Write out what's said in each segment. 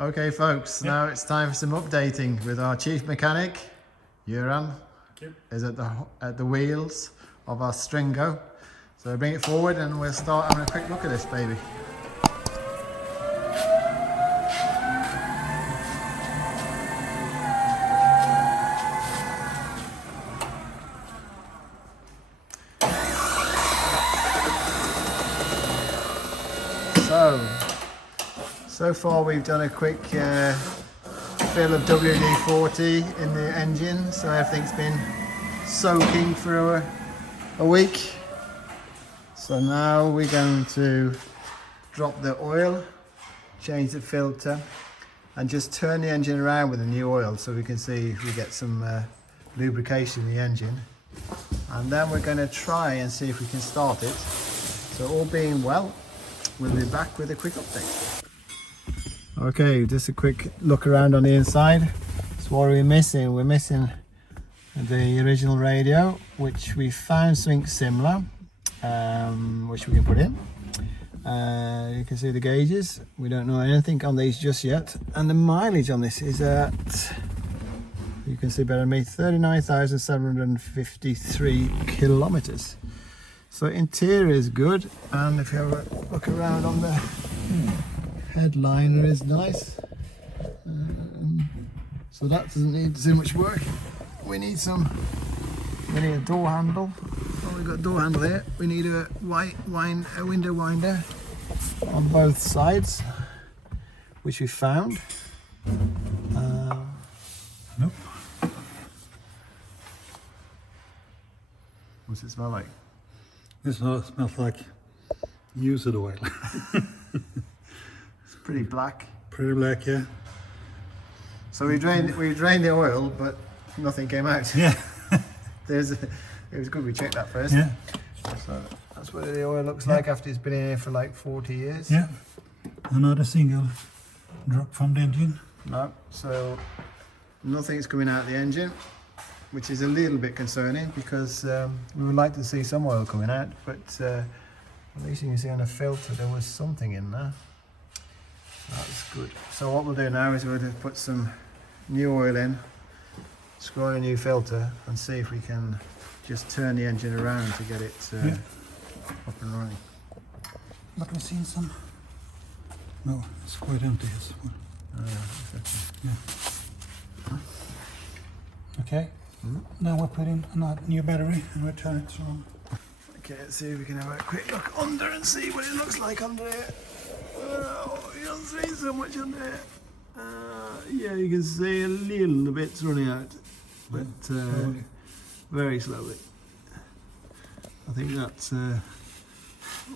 Okay folks, now it's time for some updating with our chief mechanic, Göran, is at the wheels of our Stringo. So bring it forward and we'll start having a quick look at this baby. So far we've done a quick fill of WD-40 in the engine, so everything's been soaking for a week. So now we're going to drop the oil, change the filter, and just turn the engine around with the new oil so we can see if we get some lubrication in the engine. And then we're going to try and see if we can start it. So all being well, we'll be back with a quick update. Okay, just a quick look around on the inside. So what are we missing? We're missing the original radio, which we found something similar, which we can put in. You can see the gauges. We don't know anything on these just yet. And the mileage on this is at, you can see better than me, 39,753 kilometers. So interior is good, and if you have a look around on the headliner is nice. So that doesn't need too much work. We need a door handle. Oh, we've got a door handle here. We need a window winder on both sides, which we found. Nope. What's it smell like? This smells like used oil. It's pretty black. Pretty black, yeah. So we drained the oil, but nothing came out. Yeah. It was good we checked that first. Yeah. So that's what the oil looks like after it's been in here for like 40 years. Yeah. Another single drop from the engine. No, so nothing's coming out of the engine, which is a little bit concerning because we would like to see some oil coming out, but at least you can see on the filter there was something in there. That's good. So what we'll do now is we'll just put some new oil in, screw in a new filter, and see if we can just turn the engine around to get it up and running. But we've seen some. No, it's quite empty. Yeah. Okay. Now we're putting a new battery and we'll turn it on. Okay, let's see if we can have a quick look under and see what it looks like under here. You don't see so much under here. Yeah, you can see a little bit's running out, but very slowly. I think that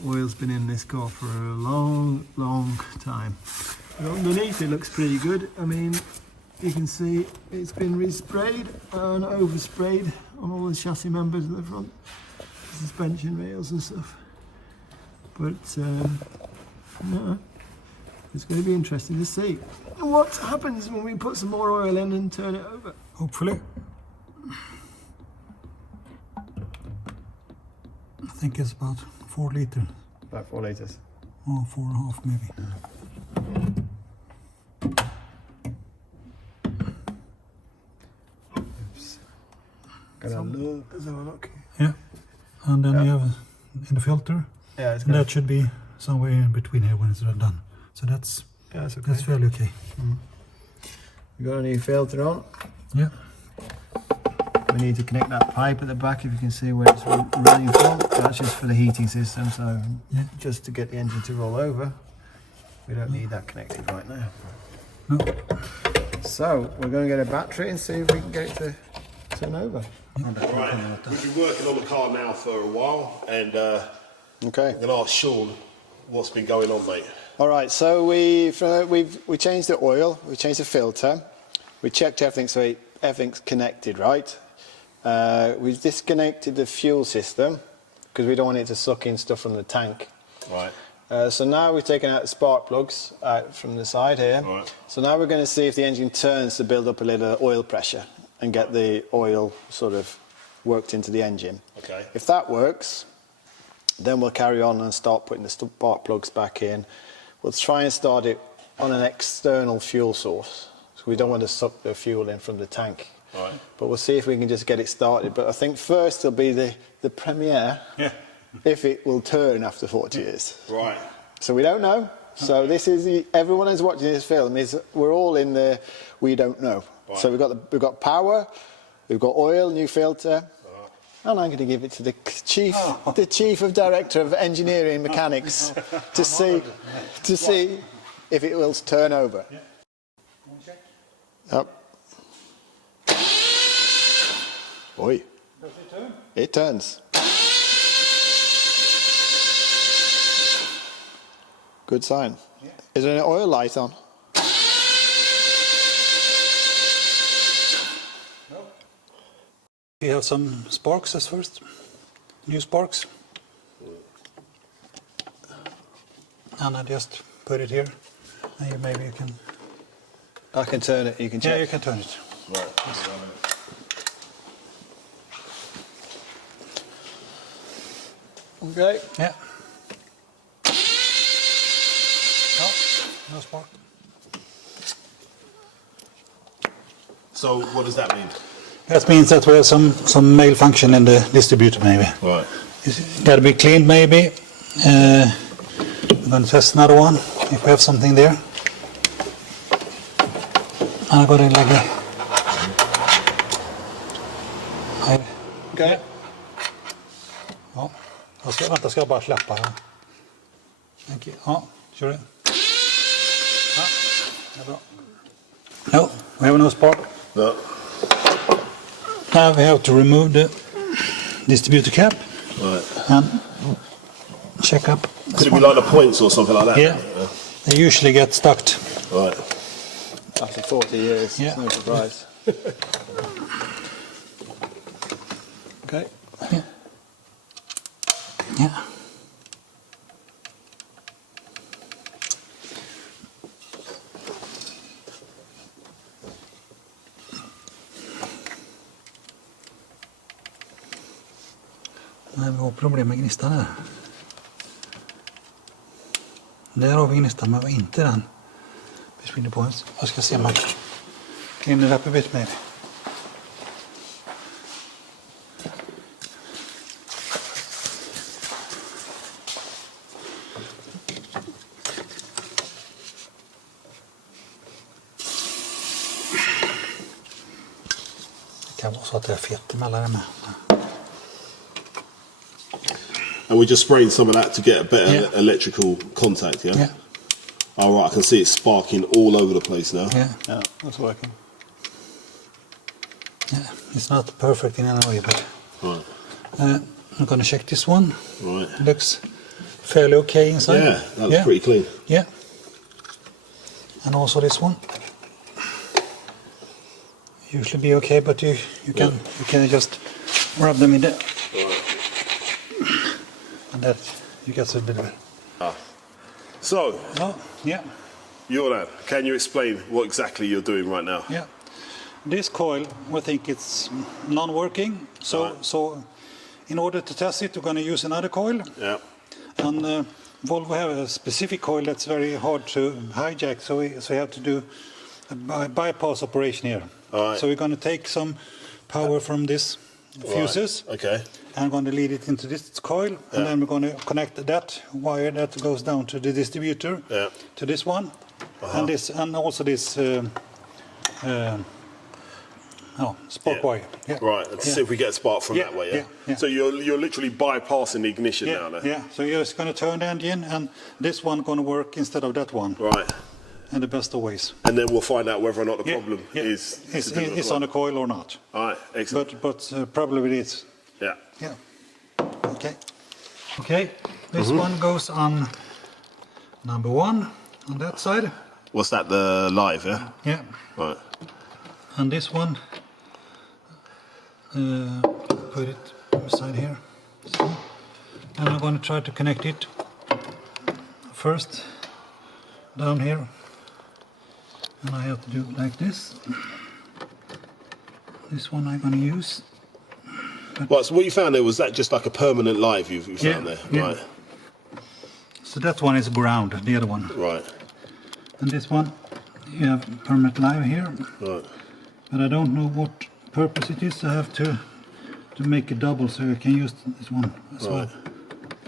oil's been in this car for a long time. But underneath it looks pretty good. I mean, you can see it's been resprayed and oversprayed on all the chassis members at the front, suspension rails and stuff. But yeah, it's going to be interesting to see what happens when we put some more oil in and turn it over. Hopefully. I think it's about 4 liters. About 4 litres. Or 4.5 maybe. Let's have a look. Yeah, and then you have in the filter. Yeah, it's and that should be somewhere in between here when it's done. So that's okay. That's fairly okay. We got a new filter on. Yeah. We need to connect that pipe at the back, if you can see where it's running from. That's just for the heating system, so yeah, just to get the engine to roll over. We don't need that connected right now. No. So we're going to get a battery and see if we can get it to turn over. Right, we've been working on the car now for a while, and okay, I'm going to ask Sean what's been going on, mate. All right, so we changed the oil, we changed the filter, we checked everything so everything's connected, right? We've disconnected the fuel system because we don't want it to suck in stuff from the tank. Right. So now we've taken out the spark plugs out from the side here. Right. So now we're going to see if the engine turns to build up a little oil pressure and get the oil sort of worked into the engine. Okay. If that works, then we'll carry on and start putting the spark plugs back in. We'll try and start it on an external fuel source. So we don't want to suck the fuel in from the tank. Right. But we'll see if we can just get it started. But I think first it'll be the premiere, if it will turn after 40 years. Right. So we don't know. So this is everyone who's watching this film we're all in the we don't know. Right. So we've got power, we've got oil, new filter, and I'm going to give it to the chief of director of engineering mechanics to see if it will turn over. Yeah. Want to check? Yep. Oi. Does it turn? It turns. Good sign. Yeah. Is there an oil light on? No. We have some sparks as first. New sparks. And I just put it here. And maybe you can... I can turn it, you can check. Yeah, you can turn it. Right. Okay. Yeah. No spark. So what does that mean? That means that we have some malfunction in the distributor maybe. Right. It's got to be cleaned maybe. I'm going to test another one if we have something there. And I got it like a... Okay. Ja, vänta, ska jag bara släppa här. Okej, ja, kör det. Ja, det är bra. No, we have no spark. No. Now we have to remove the distributor cap Right. and check up. Could it be like the points or something like that? Yeah, they usually get stuck. Right. After 40 years, Yeah. it's no surprise. Okay. Yeah. Yeah. Nej, vi har problem med gnistan här. Där har vi gnistan, men inte den. Vi spinner på oss. Jag ska se om man clean it up a bit maybe. Det kan vara så att det är fett emellan det med. And we're just spraying some of that to get a better Yeah. electrical contact, yeah? Yeah. All right, I can see it sparking all over the place now. Yeah. Yeah, that's working. Yeah, it's not perfect in any way, but Right. I'm gonna check this one. Right. Looks fairly okay inside. Yeah, that was pretty clean. Yeah, and also this one. Usually be okay, but you can just rub them in there, and that you get a bit of it. So, Oh, yeah, Jordan, can you explain what exactly you're doing right now? yeah. This coil, we think it's non-working. So in order to test it, we're going to use another coil. Yeah. And Volvo have a specific coil that's very hard to hijack, so we have to do a bypass operation here. All right. So we're going to take some power from this fuses, Right. Okay. and I'm going to lead it into this coil, and then we're going to connect that wire that goes down to the distributor, to this one, and this, and also this spark wire. Yeah. Right. Let's see if we get a spark from that way. Yeah. Yeah. So you're literally bypassing the ignition now. Then? Yeah. So you're just going to turn the engine, and this one going to work instead of that one. Right. In the best of ways. And then we'll find out whether or not the problem is It's on a coil or not. All right. Excellent. But probably it is. Yeah. Yeah. Okay. Okay. This one goes on number 1 on that side. What's that? The live? Yeah. Yeah. Right. And this one, put it beside here. So, and I'm going to try to connect it first down here. And I have to do it like this. This one I'm going to use. Right, so what you found there, was that just like a permanent live you found there? Yeah. Right. So that one is ground, the other one. Right. And this one, you have permanent live here. Right. But I don't know what purpose it is. I have to make a double so I can use this one as well.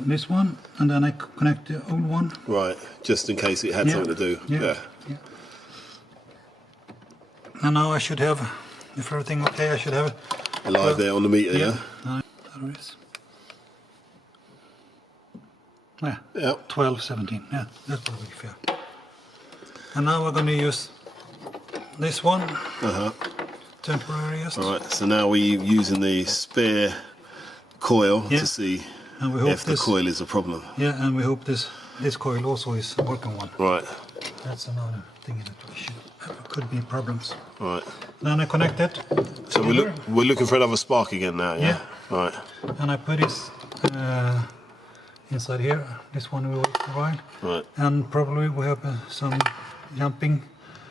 This one, and then I connect the old one. Right, just in case it had something to do. Yeah. And now I should have, if everything okay, I should have A live there on the meter, yeah? There it is. Yeah, Yeah. 12, 17. Yeah, that will be fair. And now we're going to use this one. Temporary just. Alright, so now we're using the spare coil to see and we hope if the coil is a problem. Yeah, and we hope this coil also is a working one. Right. That's another thing that we could be problems. Right. Then I connect it. So we're looking for another spark again now, yeah? Right. And I put this inside here. This one will wait for a while. Right. And probably we have some jumping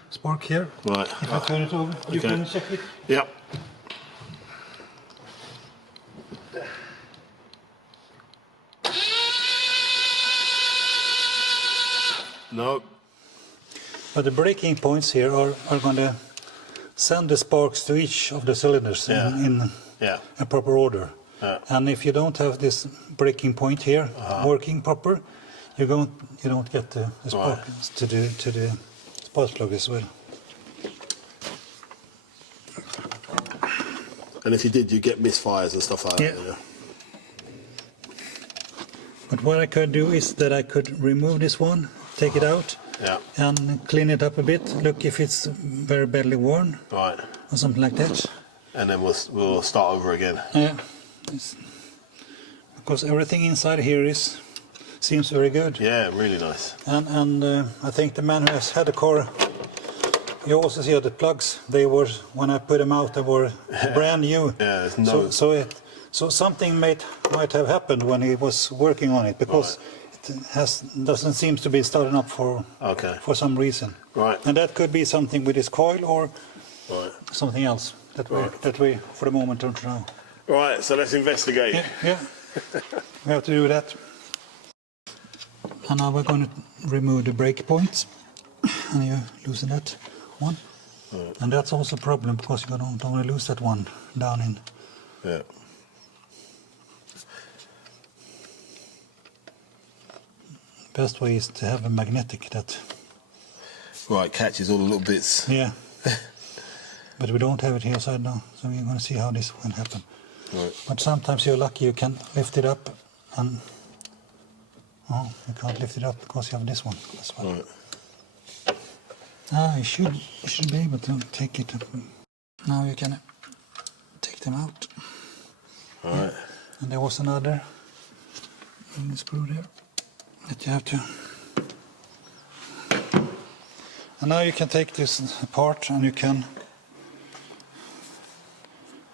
spark here. Right. If I turn it over, you can check it. Yep. No. But the breaking points here are going to send the sparks to each of the cylinders in a proper order. Yeah. And if you don't have this breaking point here working proper, you don't get the spark to the spark plug as well. And if you did, you get misfires and stuff like that. Yeah. But what I could do is that I could remove this one, take it out, and clean it up a bit. Look if it's very badly worn, Right. or something like that. And then we'll start over again. Yeah, because everything inside here seems very good. Yeah, really nice. And I think the man who has had the car, you also see the plugs. They were, when I put them out, they were brand new. Yeah, there's no. So something might have happened when he was working on it, because it doesn't seem to be starting up for some reason. Right. And that could be something with this coil or something else that we for the moment don't know. Right, so let's investigate. Yeah. We have to do that. And now we're going to remove the brake points, and you loosen that one. And that's also a problem, because you don't want to lose that one down in. Yeah. Best way is to have a magnetic that. Right, catches all the little bits. Yeah. But we don't have it here side now, so we're going to see how this will happen. Right. But sometimes you're lucky, you can lift it up, and you can't lift it up because you have this one as well. Right. You should be able to take it up. Now you can take them out. All right. And there was another screw there that you have to. And now you can take this apart, and you can.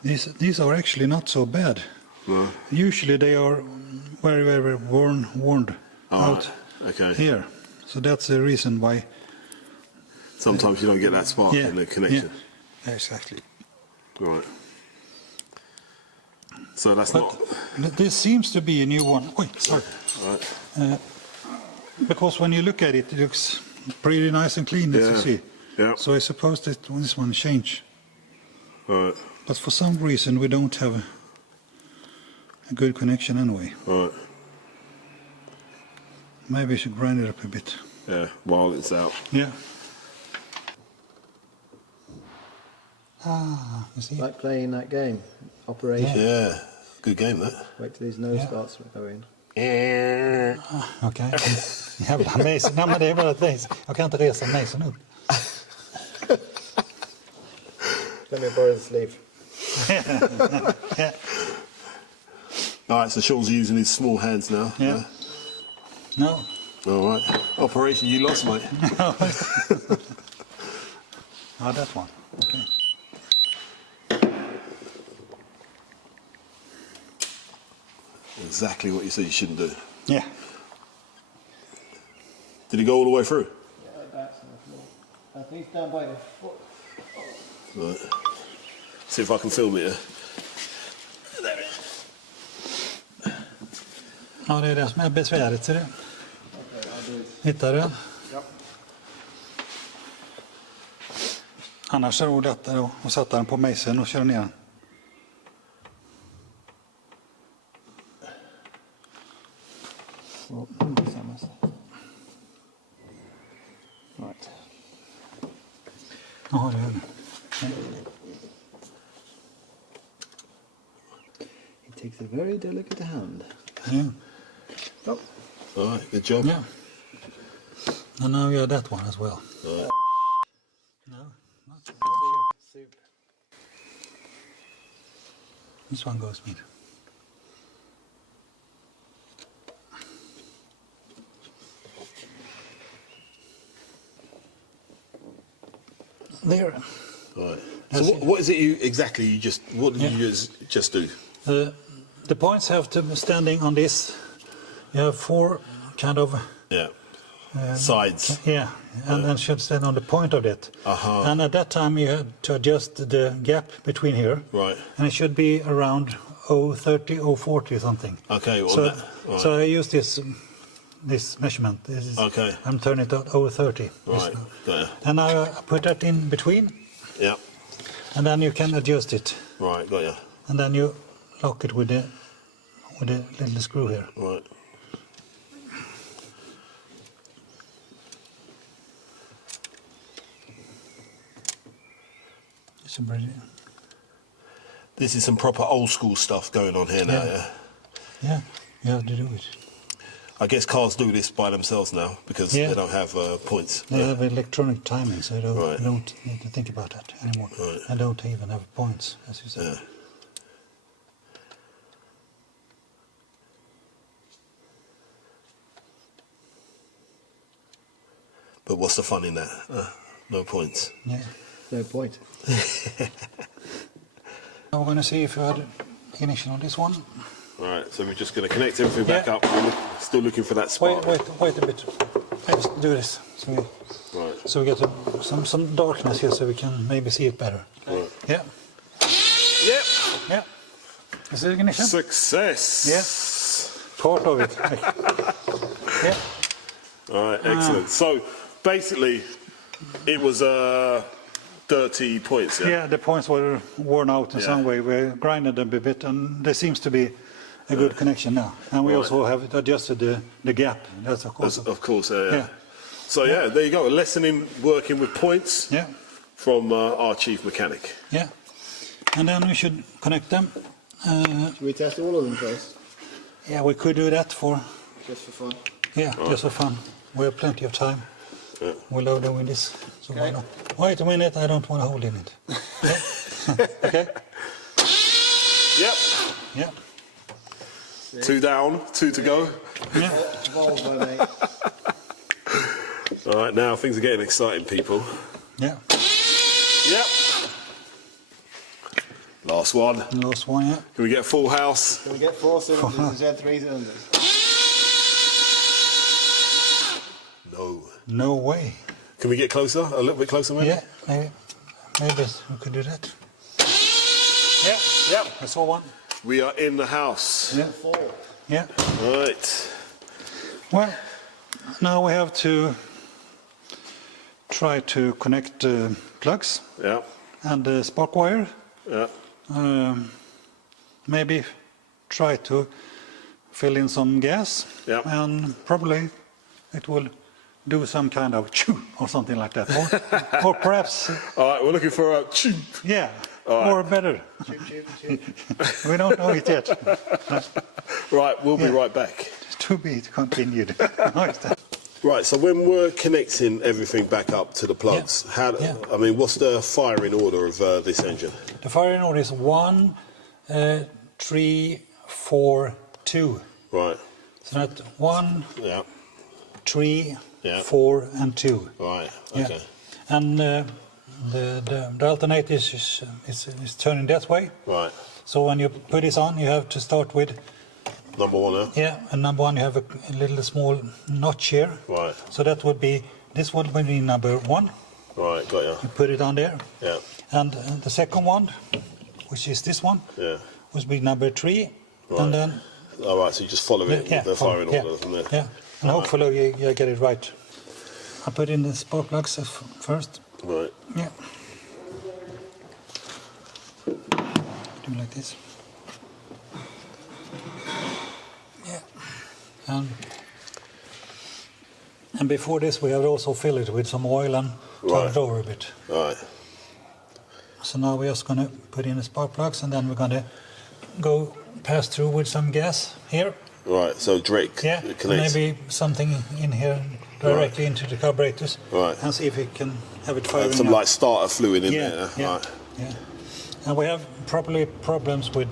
These are actually not so bad. No. Usually they are very, very worn out here. So that's the reason why. Sometimes you don't get that spark in the connection. Yeah, exactly. Right. So that's not. This seems to be a new one. Wait, sorry. Right. Because when you look at it, it looks pretty nice and clean, as you see. Yeah. So I suppose that this one changed. Right. But for some reason we don't have a good connection anyway. Right. Maybe we should grind it up a bit. Yeah, while it's out. Yeah. You see? Like playing that game, Operation. Yeah, good game that. Wait till these nose starts go in. Okej. Jävla Mason. Nej, men det är bara ett Mason. Jag kan inte resa Mason upp. Let me borrow the sleeve. Yeah. All right, so Sean's using his small hands now. Yeah. No. All right. Operation, you lost, mate. That one. Okay. Exactly what you said you shouldn't do. Yeah. Did he go all the way through? Yeah, that's on the floor. I think it's down by the foot. Right. See if I can film it here. Ja, det är det som är besvärligt, ser du. Okay, I'll do it. Hittar du? Yep. Annars är det lättare att sätta den på mejseln och köra ner den. Right. Jaha, det är det. It takes a very delicate hand. Yeah. Oh. All right, good job. Yeah. And now you have that one as well. All right. No, not Super. this one goes mid. There. All right. So what is it you what did you just do? The points have to be standing on this. You have 4 kind of Yeah. Sides. yeah, and then should stand on the point of it. Uh-huh. And at that time you had to adjust the gap between here. Right. And it should be around 030, 040 something. Okay. Well, So, right. so I use this measurement. This is, Okay. I'm turning it to 030. Right. Got ya. And now I put that in between, Yeah. and then you can adjust it. Right. Got ya. And then you lock it with the little screw here. Right. It's a pretty, This is some proper old school stuff going on here now. Yeah. Yeah. yeah, you have to do it. I guess cars do this by themselves now because Yeah. they don't have points. They have electronic timing, so you Right. don't need to think about that anymore. Right. And don't even have points, as you said. Yeah. But what's the fun in that? No points. Yeah. No point. Now we're going to see if you had ignition on this one. All right, so we're just going to connect everything back Yeah. up. We're still looking for that spark. Wait a bit. Let's do this. Right. So we get some darkness here, so we can maybe see it better. Right. Yeah. Yep. Yeah. Is it ignition? Success. Yeah. Part of it. Yeah. All right, excellent. So basically, it was 30 points. Yeah. Yeah, the points were worn out in Yeah. some way. We grinded them a bit, and there seems to be a good connection now. And we Right. also have adjusted the gap. That's of course. Of course. Yeah. Yeah. So yeah, there you go. A lesson in working with points Yeah. from our chief mechanic. Yeah. And then we should connect them. Should we test all of them first? Yeah, we could do that Just for fun. just for fun. We have plenty of time. Yeah. We'll load them with this. So why Okay. not? Wait a minute, I don't want to hold in it. Yeah. Okay? Yep. Yeah. 2 down, 2 to go. Yeah. Volvo, mate. All right, now things are getting exciting, people. Yeah. Yep. Last one. And last one, yeah. Can we get a full house? Can we get 4 cylinders instead of 3 cylinders? No. No way. Can we get closer? A little bit closer, maybe? Yeah, maybe we could do that. Yeah. Yep. I saw one. We are in the house. Yeah. 4. Yeah. Right. Well, now we have to try to connect the plugs Yeah. and the spark wire. Yeah. Maybe try to fill in some gas. Yeah. And probably it will do some kind of chew or something like that. Or perhaps, All right, we're looking for a. yeah, All right. or better. We don't know it yet. Right, we'll be Yeah. right back. To be continued. Right, so when we're connecting everything back up to the plugs, Yeah. I mean, what's the firing order of this engine? The firing order is 1, 3, 4, 2. Right. So that's 1, Yeah. 3, Yeah. 4, and 2. Right. Yeah. Okay. And the alternator is turning that way. Right. So when you put this on, you have to start with, Number 1 now. yeah, and number 1 you have a little small notch here. Right. So that would be, this would be number 1. Right. Got ya. You put it on there. Yeah. And the second one, which is this one, Yeah. would be number 3. Right. And then, All right. So you just follow it with the firing yeah, order from there. yeah. And hopefully you get it right. I put in the spark plugs first. Right. Yeah. do like this. Yeah. And before this we have also filled it with some oil and turn it over a bit. Right. So now we're just going to put in the spark plugs, and then we're going to go pass through with some gas here. Right, so direct connect. Maybe something in here directly into the carburetors. Right. And see if we can have it firing. And some up. like starter fluid in there. Yeah. Right. Yeah. And we have probably problems with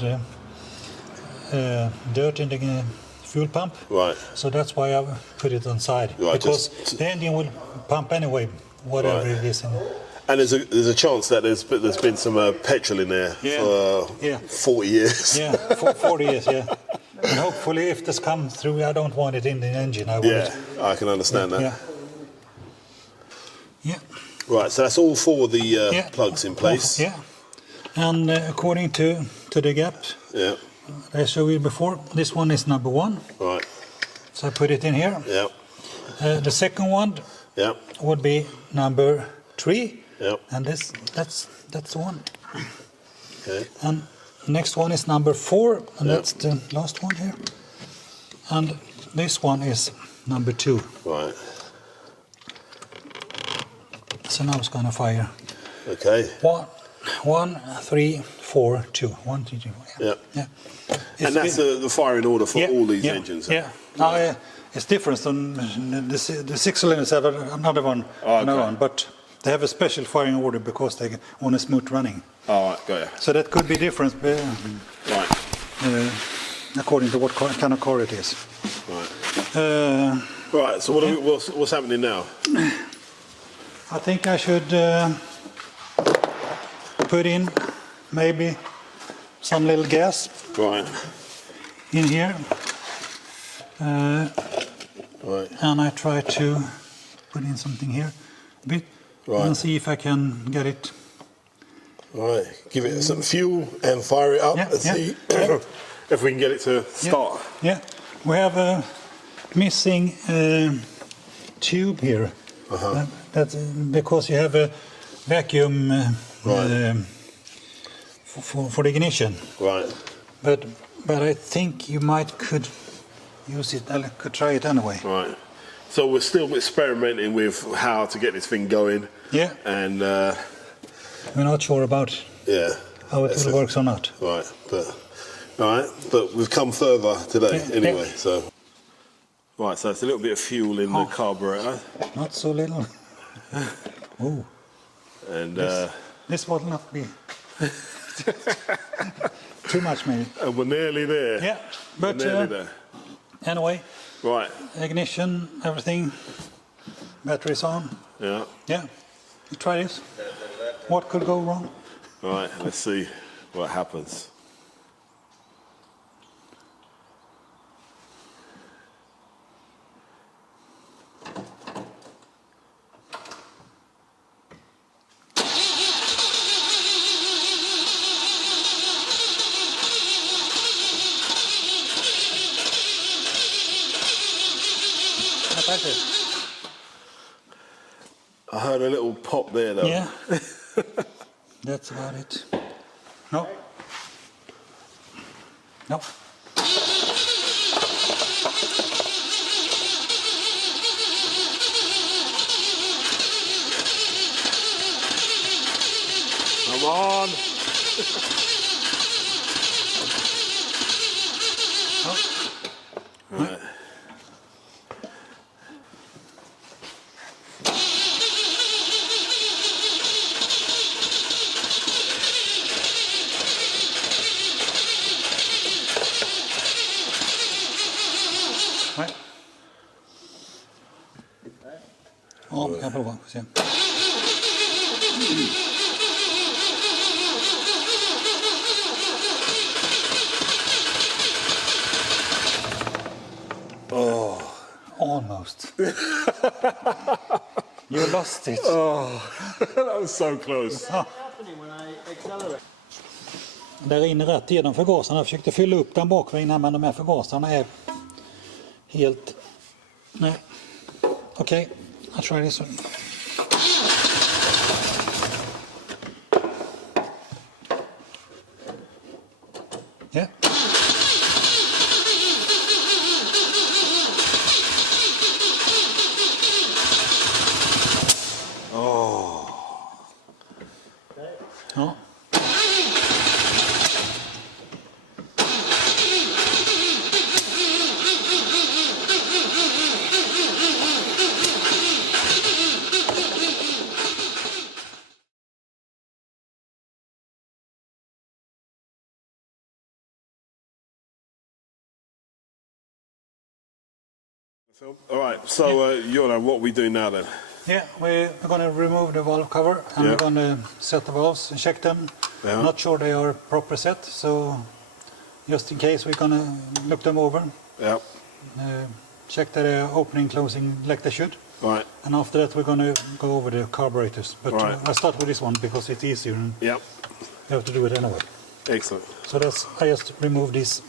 dirt in the fuel pump. Right. So that's why I put it on side. Right, because the engine will pump anyway, whatever it is. And there's a chance that there's been some petrol in there for 40 years. Yeah, 40 years, yeah. And hopefully if this comes through, I don't want it in the engine. I want it. I can understand that. Yeah. Yeah. Right, so that's all 4 of the plugs in place. Yeah. And according to the gap I showed you before, this one is number 1. Right. So I put it in here. Yeah. The second one would be number 3. Yep. And that's the one. Okay. And next one is number 4, and that's the last one here. And this one is number 2. Right. So now it's going to fire. Okay. 1, 3, 4, 2. 1, 2, 3, 4. Yeah. And that's the firing order for all these engines. Yeah. Now it's different than the 6 cylinders have another one, but they have a special firing order because they want a smooth running. All right, got you. So that could be different, right? According to what kind of car it is. Right. Right. So what's happening now? I think I should put in maybe some little gas. Right. In here. Right. And I try to put in something here a bit. Right. And see if I can get it. Right. Give it some fuel and fire it up and see if we can get it to start. Yeah. We have a missing tube here. That's because you have a vacuum for the ignition. Right. But I think you could use it. I could try it anyway. Right. So we're still experimenting with how to get this thing going. Yeah. And we're not sure about how it will work or not. Right. But we've come further today anyway. So. Right. So it's a little bit of fuel in the carburetor. Not so little. Oh. And this will not be too much, maybe. And we're nearly there. Yeah. But we're nearly there. Anyway. Right. Ignition, everything. Batteries on. Yeah. Yeah. You try this. What could go wrong? Right. Let's see what happens. I heard a little pop there though. Yeah. That's about it. No. No. Come on. Right. Nej. Ja, vi kan prova. Se. Oh, almost. You lost it. Oh, that was so close. Det rinner rätt igenom förgasarna. Jag försökte fylla upp den bakvägen, men de här förgasarna är helt... Nej. Okej, I'll try this one. Yeah. Ja. All right, so Jono, what we do now then? Yeah, we're going to remove the valve cover and we're going to set the valves and check them. Yeah. Not sure they are proper set, so just in case we're going to look them over. Yeah. Check that they're opening, closing like they should. Right. And after that we're going to go over the carburetors. But Right. I'll start with this one because it's easier and Yeah. you have to do it anyway. Excellent. So I just remove this.